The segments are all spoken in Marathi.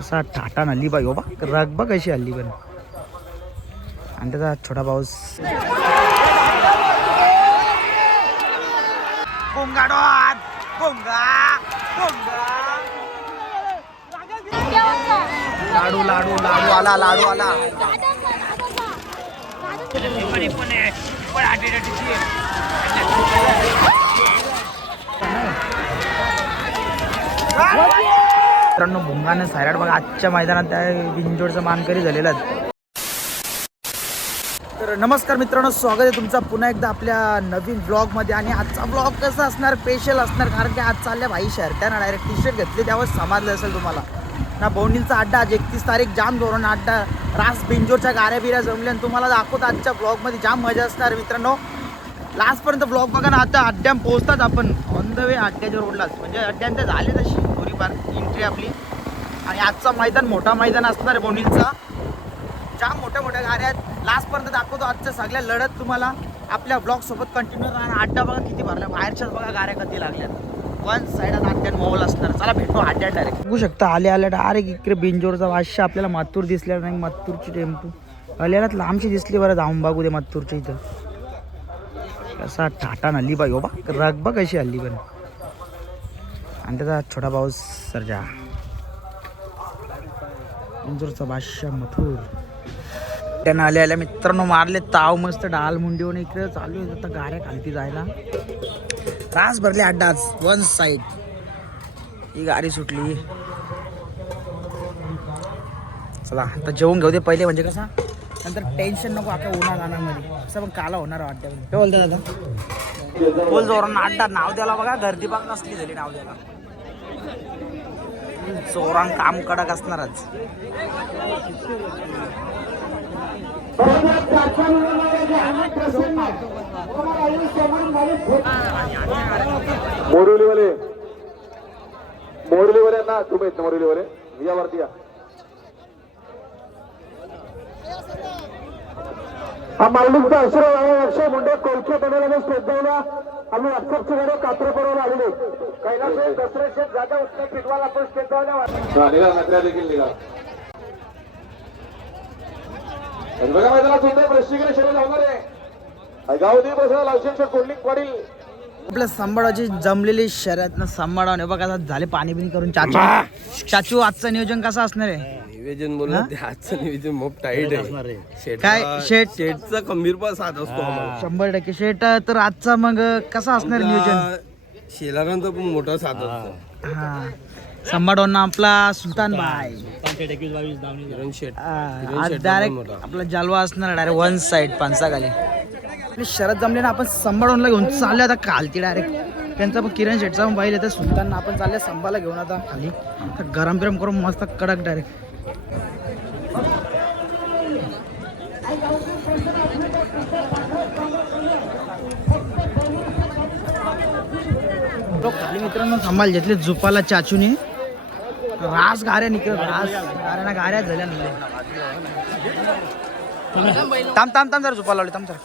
असा टाटा हल्ली बाई हो बा रग बघ कशी हल्ली पण. आणि त्याचा छोटा पाऊस लाडू लाडू लाडू आला लाडू आला. मित्रांनो भुंगाने सैराट बघा आजच्या मैदानात त्या बिंजोडचा मानकरी झालेला आहे. तर नमस्कार मित्रांनो, स्वागत आहे तुमचा पुन्हा एकदा आपल्या नवीन ब्लॉगमध्ये. आणि आजचा ब्लॉग कसा असणार, स्पेशल असणार, कारण की आज चालल्या भाई शर्ट्यानं डायरेक्ट टी शर्ट घेतले त्यावेळेस समजलं असेल तुम्हाला ना. बोंडीलचा अड्डा आज 31 तारीख जाम धोरण अड्डा रास बिंजोरच्या गाऱ्या बिऱ्या जमल्या आणि तुम्हाला दाखवतो आजच्या ब्लॉगमध्ये जाम मजा असणार मित्रांनो. लास्टपर्यंत ब्लॉग बघा ना. आता अड्ड्याम पोहोचतात आपण ऑन द वे अड्ड्याच्या रोडलाच, म्हणजे अड्ड्यांच्या झाले तशी थोडीफार एंट्री आपली. आणि आजचा मैदान मोठा मैदान असणार आहे बोंडीलचा, जाम मोठ्या मोठ्या गाड्या आहेत. लास्टपर्यंत दाखवतो आजच्या सगळ्या लढत तुम्हाला आपल्या ब्लॉग सोबत कंटिन्यू. आणि अड्डा बघा किती भरला, बाहेरच्याच बघा गाड्या कधी लागल्यात. वन साईडात अड्ड्यात मोल असणार. चला भेटतो अड्ड्यात डायरेक्ट. बघू शकता आल्या डायरेक्ट इकडे बिंजोरचा वाशा आपल्याला मत्तूर दिसल्या नाही. मत्तूरची टेम्पो आल्यालाच लांबची दिसली बरं. जाऊन बघू दे मत्तूरच्या इथं कसा टाटा हल्ली बाई हो बा रग बघ कशी हल्ली पण. आणि त्याचा छोटा पाऊस सर्जा बिंजोरचा बादशाह मथुर त्यांना आल्या मित्रांनो मारले ताव मस्त डाल मुंडीवर. इकडे चालू आहे आता गाड्या खालती जायला. रास भरले अड्डाच वन साईड. ही गाडी सुटली. चला आता जेवून घेऊ दे पहिले, म्हणजे कसा नंतर टेन्शन नको आता उन्हा जाण्यामध्ये. असं पण काला होणार अड्ड्यामध्ये. काय बोलते दादा? बोल जोरानं अड्डा नाव द्यायला बघा. गर्दी बघ नसली झाली नाव द्यायला. जोरान काम कडक असणारच. मोरलीवाले ना तुम्ही येत ना मोरलीवाले यावरती या. हा मालूमचा आश्रय आहे. अक्षय मुंडे कोलखे बनवल्याने श्रद्धाला आम्ही व्हॉट्सअपची गाडी कात्र परवला आलेले. कैलास दसरे शेत जागा उत्तर पिटवाला आपण श्रद्धाला देखील निघा. बघा मैदानात सुंदर प्रशिक्षण शरीर लावणार आहे. गावदी बसा लावशेच्या कोंडलिक पाडील आपल्या सांभाळाची जमलेली शर्यत ना. सांभाळा बघा झाले पाणी बिनी करून. चाचू आजचं नियोजन कसं असणार आहे? नियोजन बोललं आजचं नियोजन खूप टाईट आहे. काय शेटचा खंबीरपणा साथ असतो 100% शेट. तर आजचा मग कसं असणार नियोजन? शेलारांचा पण मोठा साथ असतो. हा संभाळून आपला सुलतान भाई आज डायरेक्ट आपला जालवा असणार डायरेक्ट वन साईड पानसाखाली. शरद जमले ना. आपण संभाळूनला घेऊन चालले आता खालती डायरेक्ट. त्यांचा पण किरण शेटचा पण बैल येतं सुलतान. आपण चालले संभाला घेऊन आता खाली. गरम गरम करून मस्त कडक डायरेक्ट खाली. मित्रांनो संभाल घेतले झुपाला चाचूने. रास गाऱ्या निघत रास गाऱ्याना गाऱ्या झाल्या. थांब थांब थांब जरा झुपा लावले. थांब जरा.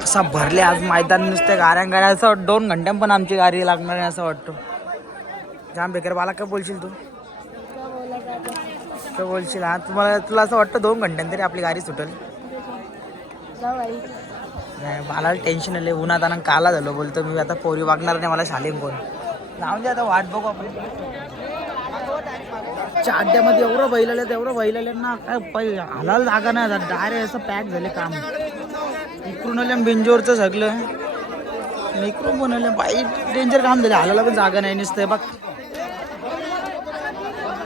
कसा भरले आज मैदान नुसते गाड्या. असं 2 घंट्यां पण आमची गाडी लागणार आहे असं वाटतं. जाम बेकार. बाला काय बोलशील तू? काय बोलशील? हा तुला असं वाटतं 2 घंट्यां तरी आपली गाडी सुटेल? नाही मला टेन्शन आले. उन्हात आणि काला झालो बोलतो मी. आता पोरी वागणार नाही मला शालेम कोण. जाऊन दे आता वाट बघू आपण. अड्ड्यामध्ये एवढं बैल आले तेवढं बैल आले ना. काय हालायला जागा नाही. डायरेक्ट असं पॅक झाले काम. इकडून आले बिंजोरचं सगळं. इकडून पण आले बाई डेंजर काम झाले. हालायला पण जागा नाही नुसतं बघ.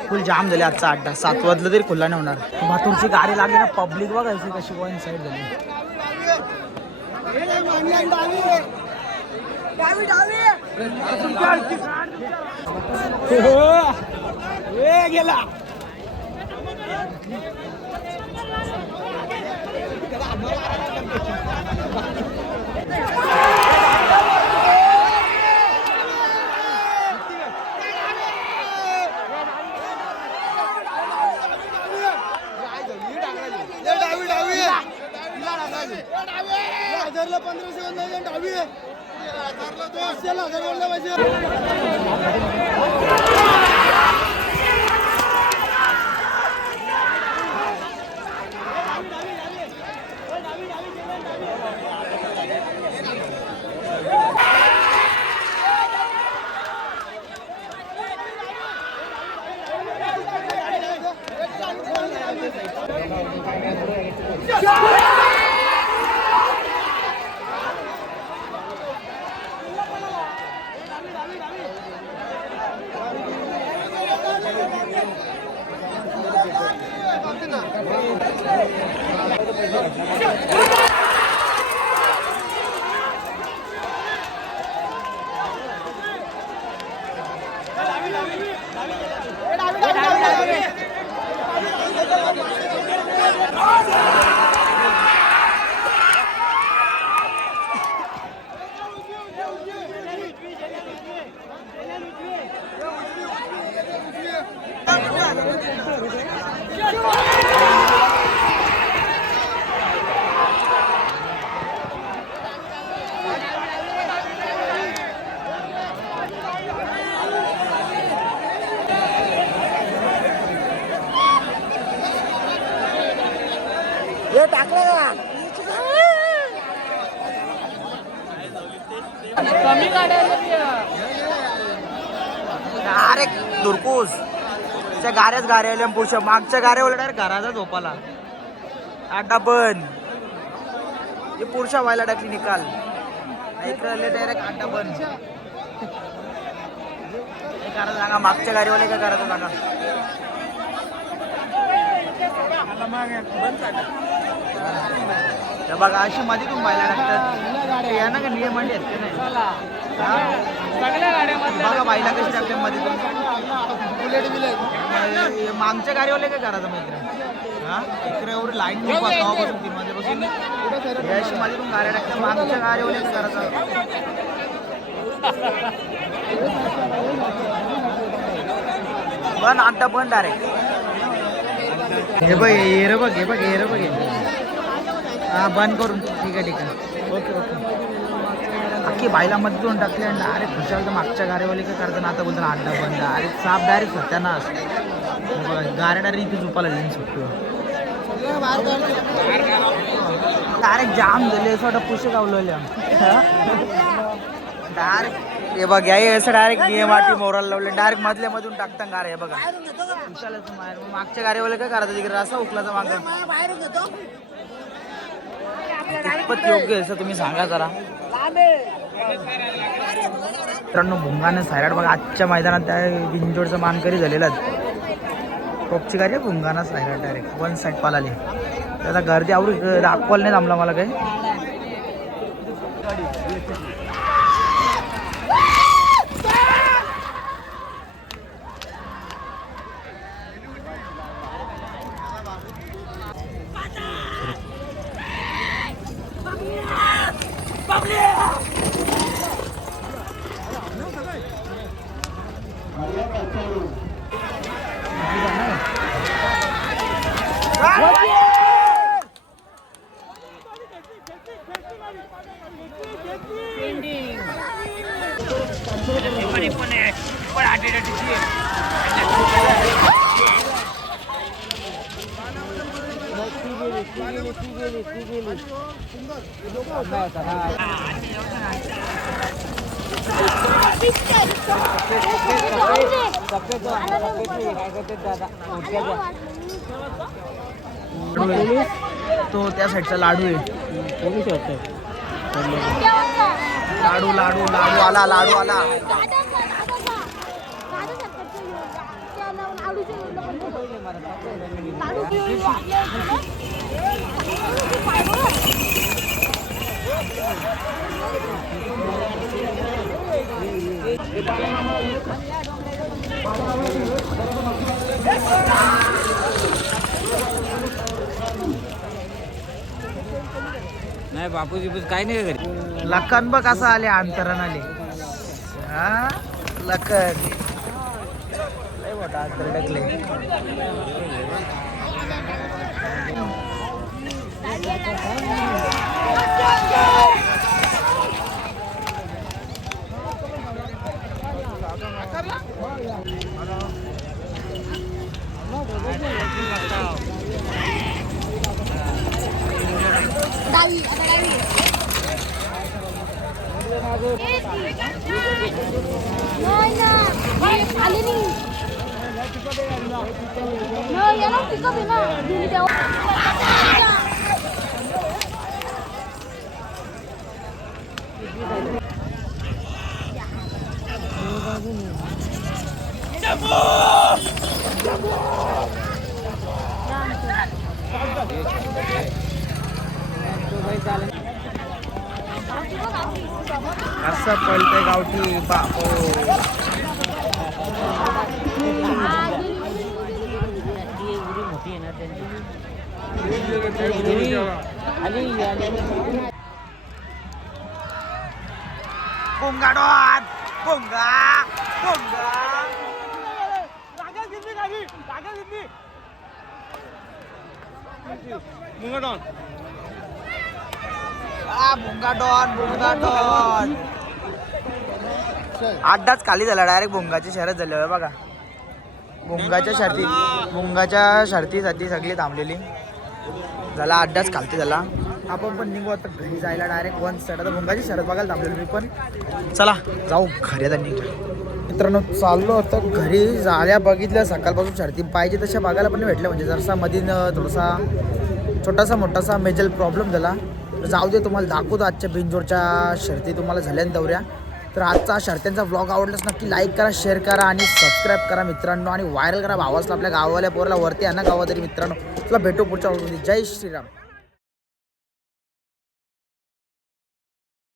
फुल जाम झाले आजचा अड्डा. 7 वाजलं तरी खुल्ला नाही होणार. माथूरची गाडी लागली ना. पब्लिक बघायची कशी वन साईड झाली. गेला हे टाकलं का अरे दुरकूस त्या गाऱ्याच गाऱ्या आल्या पुढच्या मागच्या गाऱ्या ओलणार घराचा झोपाला आड्डा बंद हे पुढच्या व्हायला टाकली निकाल इकडे डायरेक्ट आड्डा बंद हे करा सांगा मागच्या गाडीवाले काय करायचं सांगा हे बघा अशी मध्ये तुम्ही व्हायला टाकतात या ना का नियम मंडी आहेत का नाही बघा बाईला कशी टाकल्या मध्ये तुम्ही मागच्या गाडीवाले काय करायचं माहिती हा इकडे एवढी लाईन नको गावापासून ती मध्ये बसून अशी मध्ये तुम्ही गाड्या टाकल्या मागच्या गाडीवाले काय करायचं पण आड्डा पण डायरेक्ट हे बघ हे बघ हे बघ हे बघ हा बंद करून ठीक आहे ओके ओके अख्खी बायला मध्ये दोन टाकले आणि डायरेक्ट खुशाल तर मागच्या गाड्यावाले काय करतात आता बोलतो अड्डा बंद डायरेक्ट साप डायरेक्ट सत्यानाश गाड्या डायरेक्ट इथे झोपाला लिहिून सुटतो डायरेक्ट जाम झाले असं वाटतं पुशे गावलेल्या डायरेक्ट हे बघ या असं डायरेक्ट नियमाटी मोराला लावले डायरेक्ट मधल्या मधून टाकता गाड्या हे बघा खुशालाच मागच्या गाड्यावाले काय करायचं तिकडे रसा उकलाचा मागं कितपत योग्य आहे असं तुम्ही सांगा जरा मित्रांनो भुंगानं सायराट बघा आजच्या मैदानात त्या बिंजोडचा मानकरी झालेला टॉपची गाडी आहे भुंगाना सायराट डायरेक्ट वन साईड पालाली त्याचा गर्दी आवडी दाखवायला नाही जमला मला काही तो त्या साईडचा लाडू आहे लाडू लाडू लाडू आला लाडू आला नाही बापूजी काय नाही घरी लखन बघ असं आले अंतरण आले हा लखन लय मोठा अंतर टाकले आले नाही याला पिकअप आहे ना दिली तेव्हा असं पळतंय गावठी बापो. भोंगा डॉन भोंगा भोंगा भोंगा डॉन अड्डाच खाली झाला डायरेक्ट भोंगाची शर्यत झाली होय बघा. भोंगाच्या शर्तीसाठी सगळी थांबलेली झाला अड्डाच खालती झाला. आपण पण निघू आता घरी जायला डायरेक्ट वन साईड. आता भोंगाची शर्यत बघायला थांबलेलो मी पण. चला जाऊ घरी आता निघ. मित्रांनो चाललो होतं घरी. जाळ्या बघितल्या सकाळपासून शर्ती पाहिजे तशा बघायला पण भेटल्या. म्हणजे जरासा मधीन थोडासा छोटासा मोठासा मेजर प्रॉब्लेम झाला. तर जाऊ दे तुम्हाला दाखवतो आजच्या बिनजोडच्या शर्ती तुम्हाला झाल्यान दौऱ्या. तर आजचा शर्त्यांचा व्लॉग आवडलाच नक्की लाईक करा, शेअर करा आणि सबस्क्राईब करा मित्रांनो. आणि व्हायरल करा भावासला आपल्या गावाला पोराला वरती आणा गावा तरी मित्रांनो. तुला भेटू पुढच्या व्लॉगमध्ये. जय श्रीराम.